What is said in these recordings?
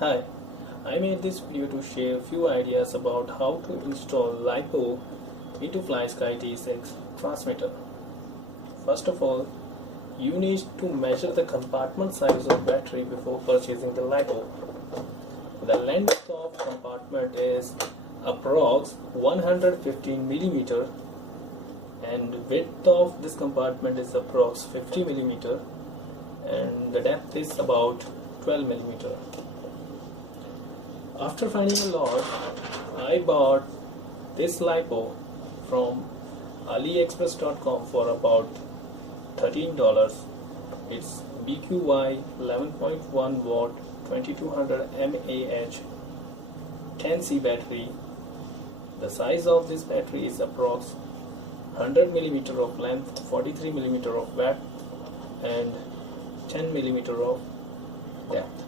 Hi, I made this video to share a few ideas about how to install Lipo into Flysky T6 transmitter. First of all, you need to measure the compartment size of battery before purchasing the Lipo. The length of compartment is approx 115 mm and width of this compartment is approx 50 mm and the depth is about 12 mm. After finding a lot, I bought this Lipo from aliexpress.com for about $13. It's BQY 11.1 watt 2200 mAh 10C battery. The size of this battery is approx 100 mm of length, 43 mm of width and 10 mm of depth,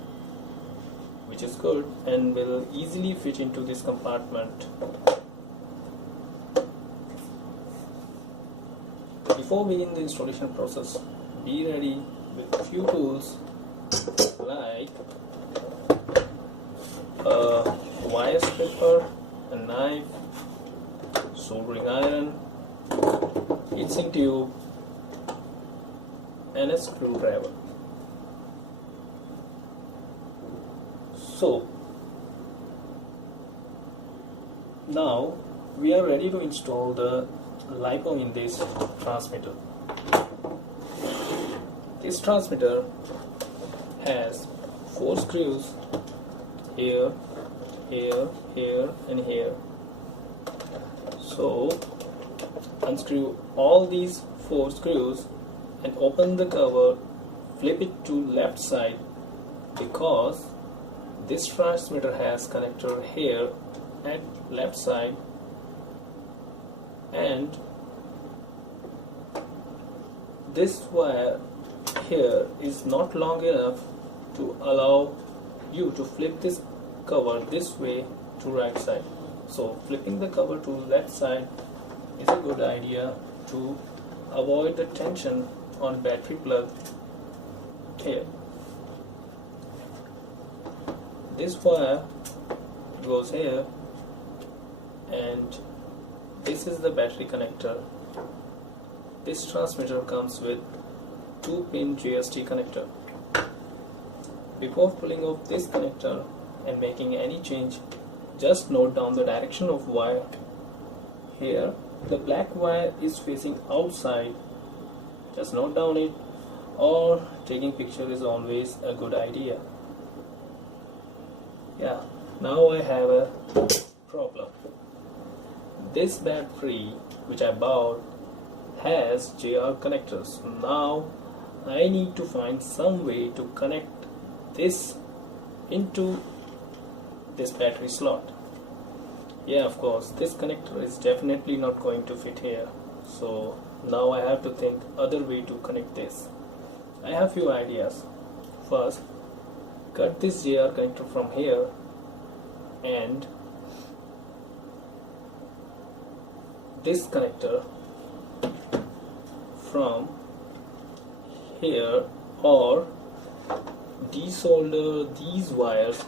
which is good and will easily fit into this compartment. Before beginning the installation process, be ready with a few tools like a wire stripper, a knife, soldering iron, heatsink tube and a screwdriver. So now we are ready to install the Lipo in this transmitter. This transmitter has 4 screws here, here, here and here. So unscrew all these 4 screws and open the cover, flip it to left side because this transmitter has connector here at left side and this wire here is not long enough to allow you to flip this cover this way to right side. So flipping the cover to left side is a good idea to avoid the tension on battery plug here. This wire goes here and this is the battery connector. This transmitter comes with 2-pin JST connector. Before pulling off this connector and making any change, just note down the direction of wire. Here the black wire is facing outside. Just note down it, or taking picture is always a good idea. Yeah, now I have a problem. This battery which I bought has JR connectors. Now I need to find some way to connect this into this battery slot. Yeah, of course, this connector is definitely not going to fit here. So now I have to think other way to connect this. I have few ideas. First, cut this JR connector from here and this connector from here, or desolder these wires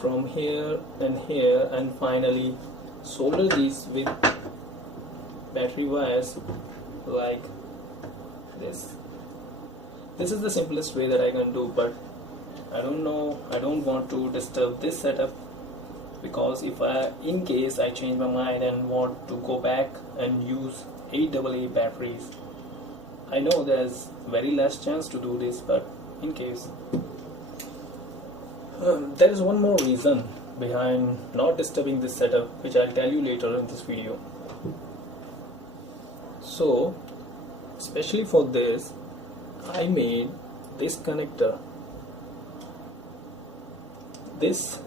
from here and finally solder these with battery wires like this. This is the simplest way that I can do, but I don't want to disturb this setup because if in case I change my mind and want to go back and use 8AA batteries, I know there's very less chance to do this, but in case. There is one more reason behind not disturbing this setup, which I'll tell you later in this video. So especially for this, I made this connector. This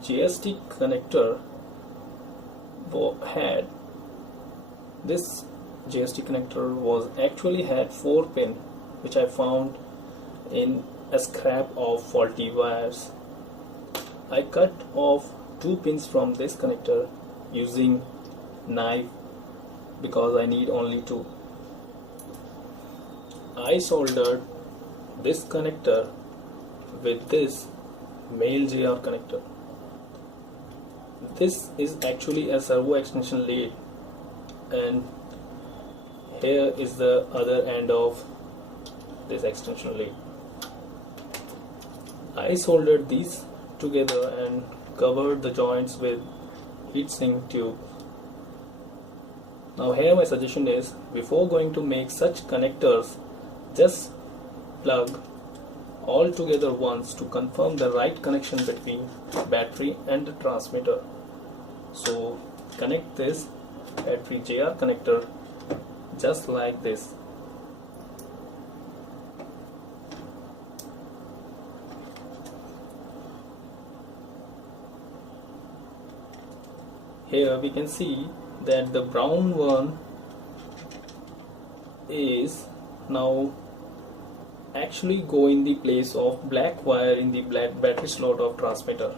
JST connector had 4 pin, which I found in a scrap of faulty wires. I cut off 2 pins from this connector using knife because I need only 2. I soldered this connector with this male JR connector. This is actually a servo extension lead, and here is the other end of this extension lead. I soldered these together and covered the joints with heatsink tube. Now here my suggestion is, before going to make such connectors, just plug all together once to confirm the right connection between battery and the transmitter. So connect this battery JR connector just like this. Here we can see that the brown one is now actually go in the place of black wire in the black battery slot of transmitter.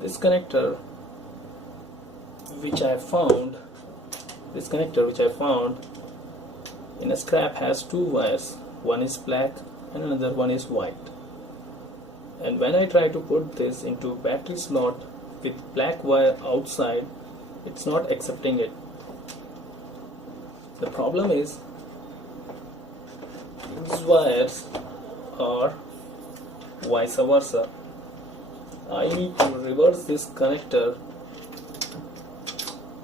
This connector which I found in a scrap has two wires. One is black and another one is white. And when I try to put this into battery slot with black wire outside, it's not accepting it. The problem is these wires are vice versa. I need to reverse this connector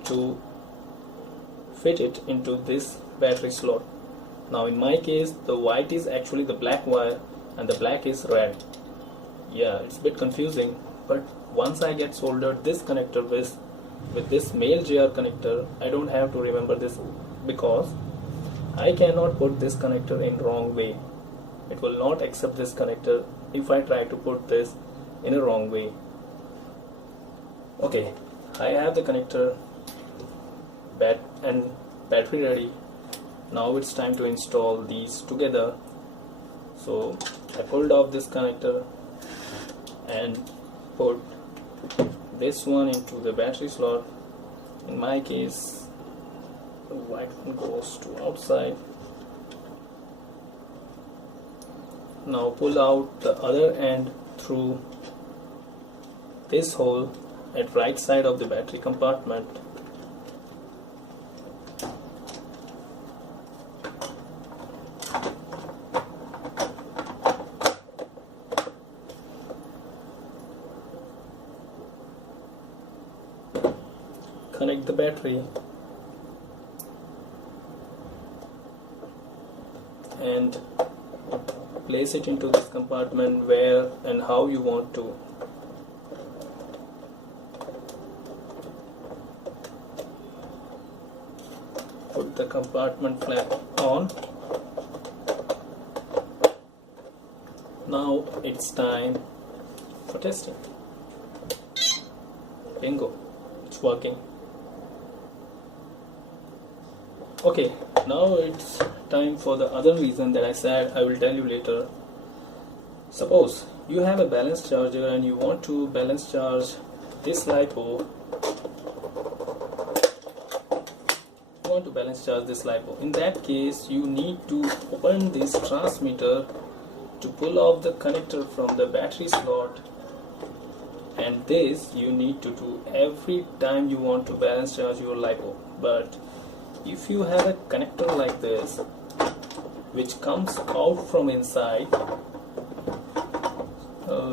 to fit it into this battery slot. Now in my case, the white is actually the black wire and the black is red. Yeah, it's a bit confusing, but once I get soldered this connector with this male JR connector, I don't have to remember this, because I cannot put this connector in wrong way. It will not accept this connector if I try to put this in a wrong way. Okay, I have the connector and battery ready. Now it's time to install these together. So I pulled off this connector and put this one into the battery slot. In my case, the white one goes to outside. Now pull out the other end through this hole at right side of the battery compartment. Connect the battery and place it into this compartment where and how you want to. Put the compartment flap on. Now it's time for testing. Bingo, it's working. Okay, now it's time for the other reason that I said I will tell you later. Suppose you have a balance charger and you want to balance charge this LiPo. In that case, you need to open this transmitter to pull off the connector from the battery slot, and this you need to do every time you want to balance charge your LiPo. But if you have a connector like this which comes out from inside,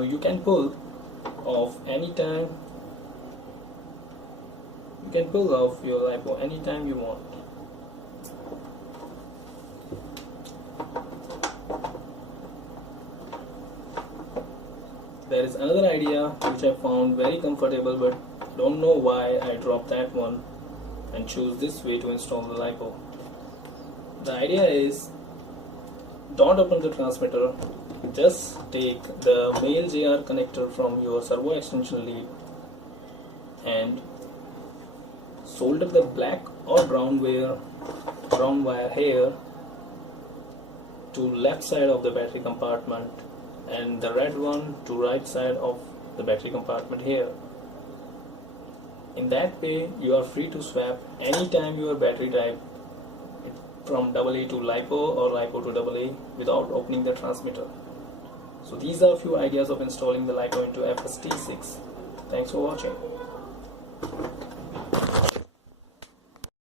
you can pull off anytime. You can pull off your LiPo anytime you want. There is another idea which I found very comfortable, but don't know why I dropped that one and choose this way to install the LiPo. The idea is, don't open the transmitter, just take the male JR connector from your servo extension lead and solder the black or brown wire here to left side of the battery compartment and the red one to right side of the battery compartment here. In that way you are free to swap anytime your battery type from AA to LiPo or LiPo to AA without opening the transmitter. So these are a few ideas of installing the LiPo into FST6. Thanks for watching.